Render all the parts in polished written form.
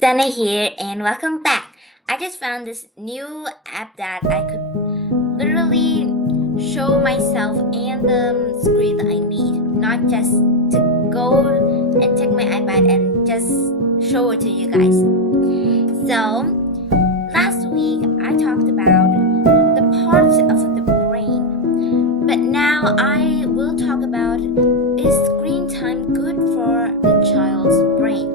Dana here, and welcome back. I just found this new app that I could literally show myself and the screen that I need, not just to go and take my iPad and just show it to you guys. So, last week I talked about the parts of the brain, but now I will talk about is screen time good for the child's brain?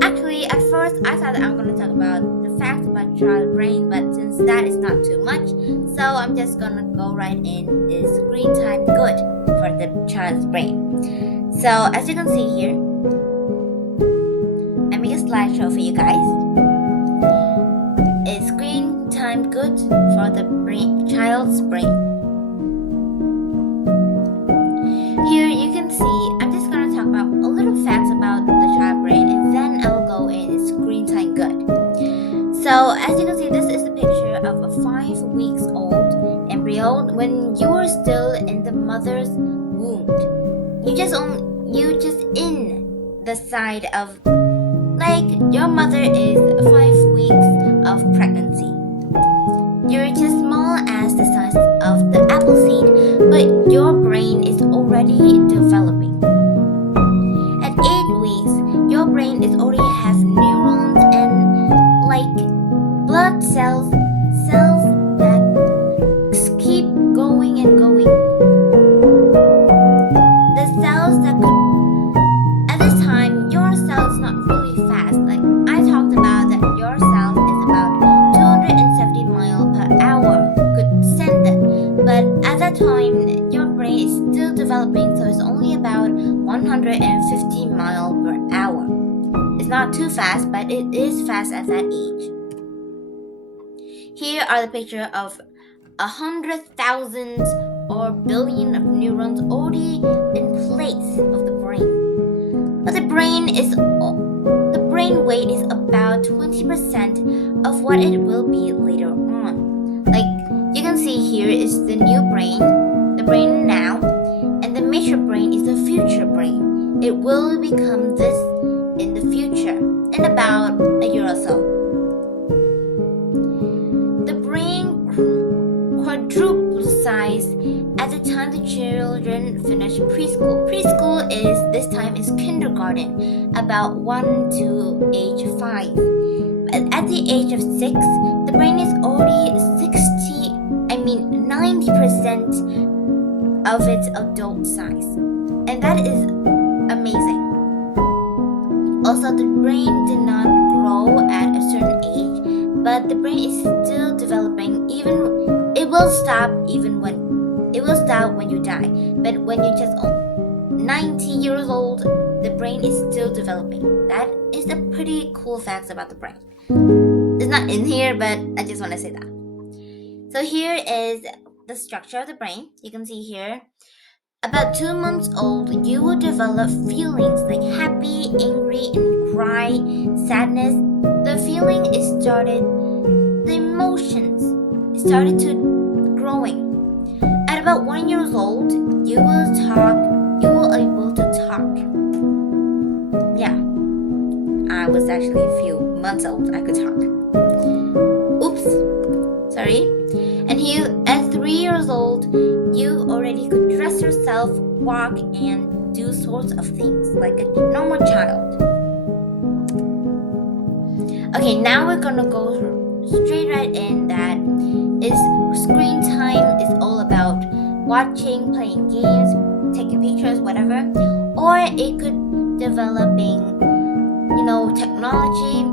Actually, at first I thought that I'm going to talk about the facts about child brain, but since that is not too much, so I'm just going to go right in. Is screen time good for the child's brain? So as you can see here, I make a slideshow for you guys. Is screen time good for the child's brain? Here you can see, I'm just going to talk about a little facts about the child brain, and then I will go in is screen time good. So as you can see, this is a picture of a 5 weeks old embryo when you were still in the mother's womb. You just in the side of, like, your mother is 5 weeks of pregnancy. You're just small as the size of the apple seed, but your brain is already developing. At 8 weeks, your brain is already has neurons and blood cells that keep going and going. The cells that could, at this time, your cells not really fast. Like I talked about that your cells is about 270 miles per hour could send it, but at that time your brain is still developing, so it's only about 150 miles per hour. It's not too fast, but it is fast at that age. Here are the picture of 100,000 or billion of neurons already in place of the brain. But the brain weight is about 20% of what it will be later on. Like you can see here is the new brain, the brain now, and the mature brain is the future brain. It will become this in the future in about a year or so. The brain quadruples size at the time the children finish preschool. Preschool is this time is kindergarten, about 1 to age 5. But at the age of 6, the brain is already 90% of its adult size, and that is amazing. Also, the brain did not grow at a certain age, but the brain is still developing. It will stop when you die. But when you're just 90 years old, the brain is still developing. That is the pretty cool facts about the brain. It's not in here, but I just want to say that. So here is the structure of the brain. You can see here, about 2 months old, you will develop feelings like happy, angry, and cry, sadness. The feeling the emotions started to growing. At about 1 year old, you will able to talk. Yeah, I was actually a few months old, I could talk. Oops, sorry. And at 3 years old, you already could dress yourself, walk, and do sorts of things like a normal child. Okay, now we're gonna go straight right in. That is screen time is all about watching, playing games, taking pictures, whatever. Or it could developing, technology,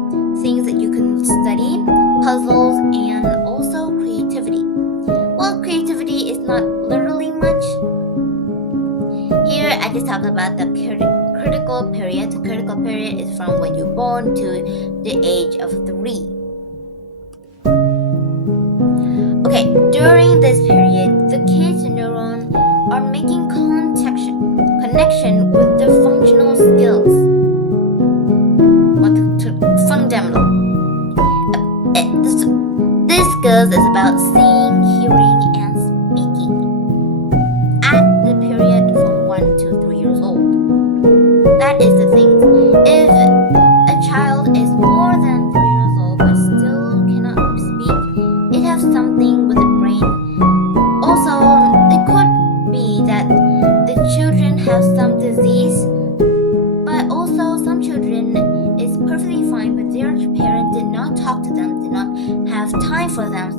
things that you can study, puzzles, and also creativity. Well, creativity is not literally much. Here, I just talked about the critical period. The critical period is from when you're born to the age of 3. Okay, during this period, the kid's neurons are making connection with the functional skills. Fundamental. This skills is about seeing, hearing, and speaking at the period from 1 to 3 years old. That is the thing. If a child is more than for them,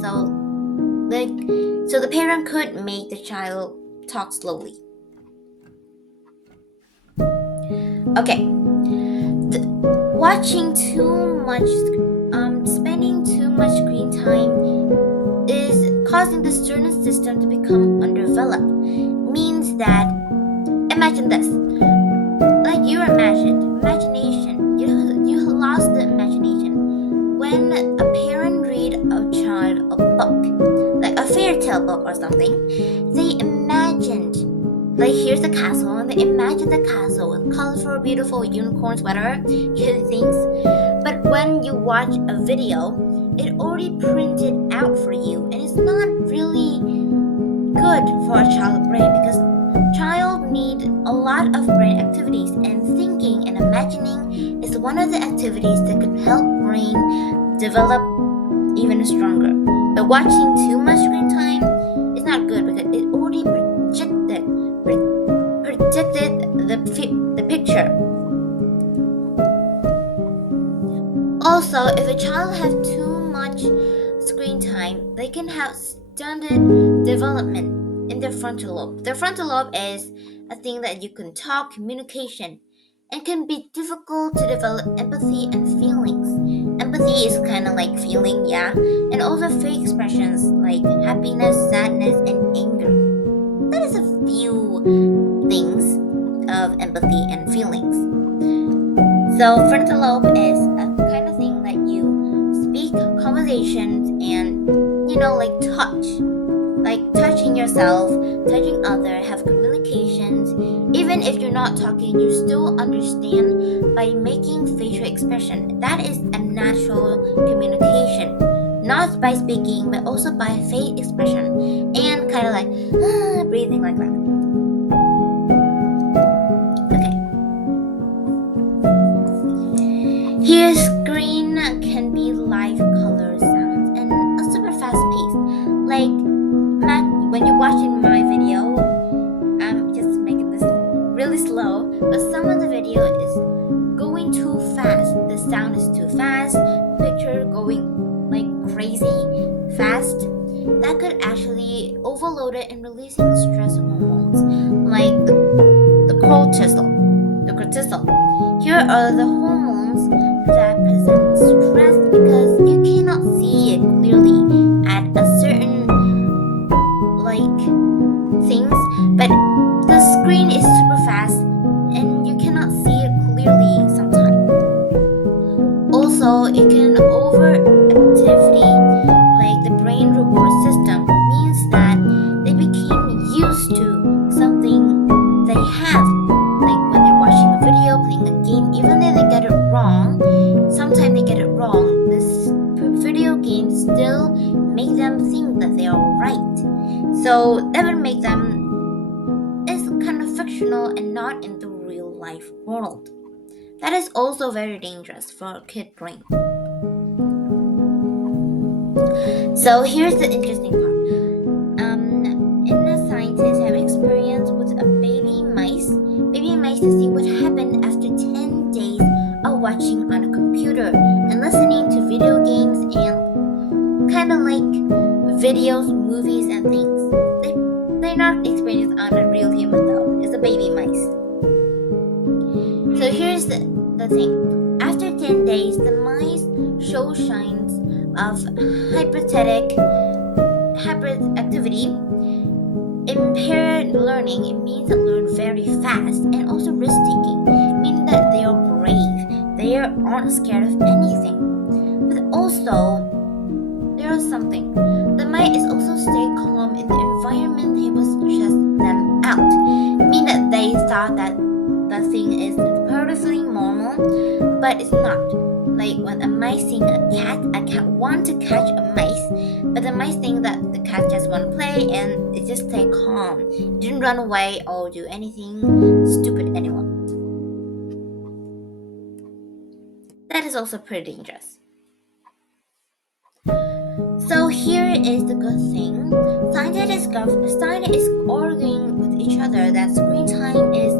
so the parent could make the child talk slowly. Okay, watching too much, spending too much screen time is causing the certain system to become underdeveloped. Means that, imagine this, like your imagination, you lost the imagination. When a parent read a child a book, like a fairy tale book or something, they imagined, like here's a castle, and they imagine the castle with colorful, beautiful unicorns, whatever, cute things. But when you watch a video, it already printed out for you, and it's not really good for a child's brain because child need a lot of brain activities, and thinking and imagining is one of the activities that could help brain develop even stronger. But watching too much screen time is not good because it already predicted the picture. Also, if a child has too much screen time, they can have stunted development in their frontal lobe. The frontal lobe is a thing that you can talk, communication, and can be difficult to develop empathy and feelings. Empathy is kind of like feeling, yeah, and also fake expressions like happiness, sadness, and anger. That is a few things of empathy and feelings. So frontal lobe is a kind of thing that you speak conversations and like touching yourself, touching other, have communications. Even if you're not talking, you still understand by making facial expression. That is a natural communication, not by speaking, but also by face expression and kind of like breathing like that. Here, screen can be live color sounds and a super fast pace. Like when you're watching my video, I'm just making this really slow, but some of the video is going too fast. The sound is too fast, picture going like crazy fast. That could actually overload it and releasing stress hormones like the cortisol. Here are the hormones that present stress because you cannot see it clearly at a certain things, but the screen is super fast and you cannot see it clearly sometimes. Also, it can overactivity, like the brain reward system, means that they became used to something they have. Like when they're watching a video, playing a game, even though they get it wrong, sometimes they get it wrong, this video game still make them think that they are right. So that would make them is kind of fictional and not in the real life world. That is also very dangerous for a kid brain. So here's the interesting part. Scientists have experience with a baby mice to see what happened after 10 days of watching on a computer and listening to video games and kind of like videos, movies, and things. They're not experienced on a real human though. It's a baby mice. So here's the thing. After 10 days, the mice show signs of hyperactivity. Impaired learning, it means that learn very fast, and also risk-taking, meaning that they are brave. They aren't scared of anything. But also, there is something. The mice is also stay calm in the environment that was stress them out, meaning that they thought that the thing is perfectly normal, but it's not. Like when a mice seeing a cat want to catch a mice, but the mice think that the cat just want to play and it just stay calm. It didn't run away or do anything stupid anymore. That is also pretty dangerous. So here is the good thing. Scientists arguing with each other that screen time is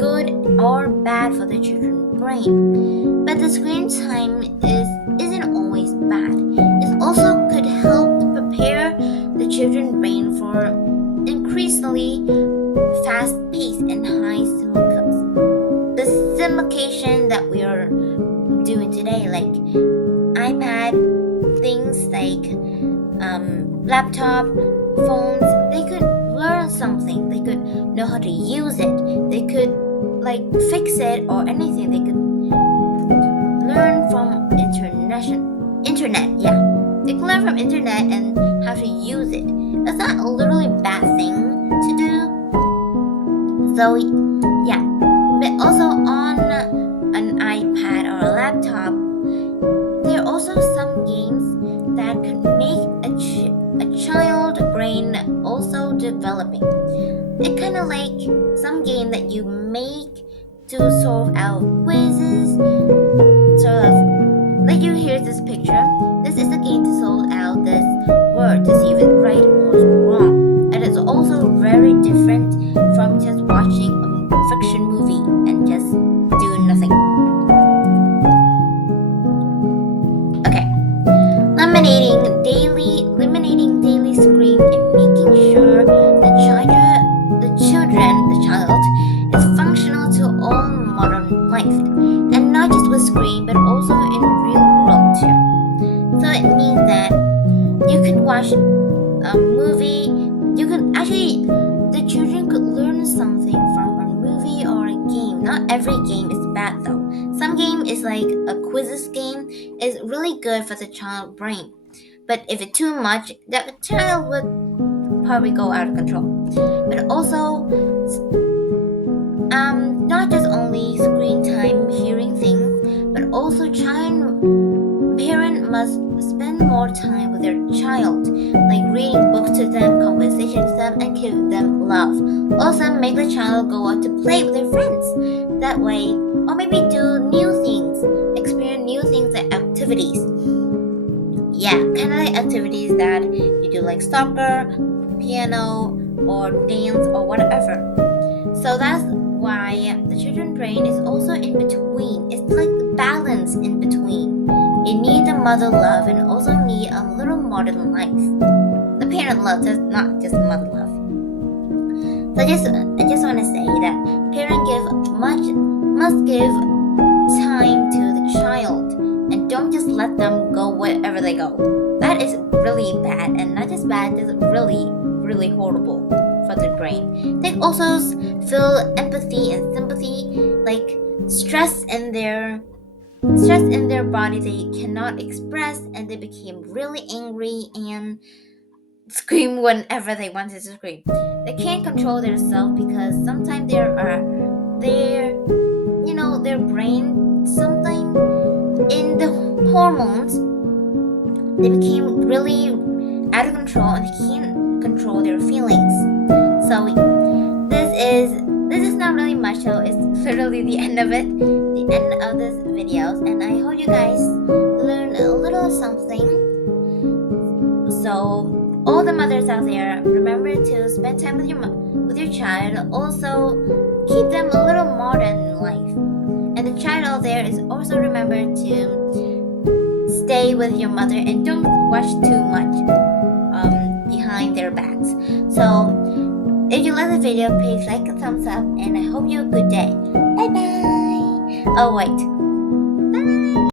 good or bad for the children's brain. But the screen time isn't always bad. It also could help laptop, phones, they could learn something. They could know how to use it. They could like fix it or anything. They could learn from internet. Yeah, they can learn from internet and how to use it. That's not a literally bad thing to do. So yeah, but also on an iPad or a laptop, there are also some games that could make a child brain also developing. It's kind of like some game that you make to solve out quizzes, sort of like you hear this picture. This is a game to solve out this word to see if it's right or wrong. And it's also very different from just watching a fiction movie and just do nothing. Okay. Eliminating daily screen and making sure the child is functional to all modern life. And not just with screen but also in real world too. So it means that you could watch a movie, the children could learn something from a movie or a game. Not every game is bad though. Some game is like a quizzes game is really good for the child brain. But if it's too much, the child would probably go out of control. But also, not just only screen time hearing things, but also parent must spend more time with their child, like reading books to them, conversations to them, and give them love. Also, make the child go out to play with their friends. That way, or maybe do new things, experience new things and activities. Yeah, kind of like activities that you do, like soccer, piano, or dance, or whatever. So that's why the children's brain is also in between. It's like the balance in between. You need the mother love and also need a little modern life. The parent love is not just mother love. So I just want to say that parents must give time to the child and don't just let them go wherever they go. That is really bad, and not just bad, it's really, really horrible for the brain. They also feel empathy and sympathy, like stress in their body they cannot express, and they became really angry and scream whenever they wanted to scream. They can't control themselves because sometimes their brain, sometimes in the hormones, they became really out of control and they can't control their feelings. So this is not really much, so it's literally the end of it, the end of this videos, and I hope you guys learn a little something. So all the mothers out there, remember to spend time with your child. Also keep them a little modern in life. And the child out there is also remember to stay with your mother and don't watch too much behind their backs. So if you like the video, please like a thumbs up, and I hope you have a good day. Bye bye. Oh wait,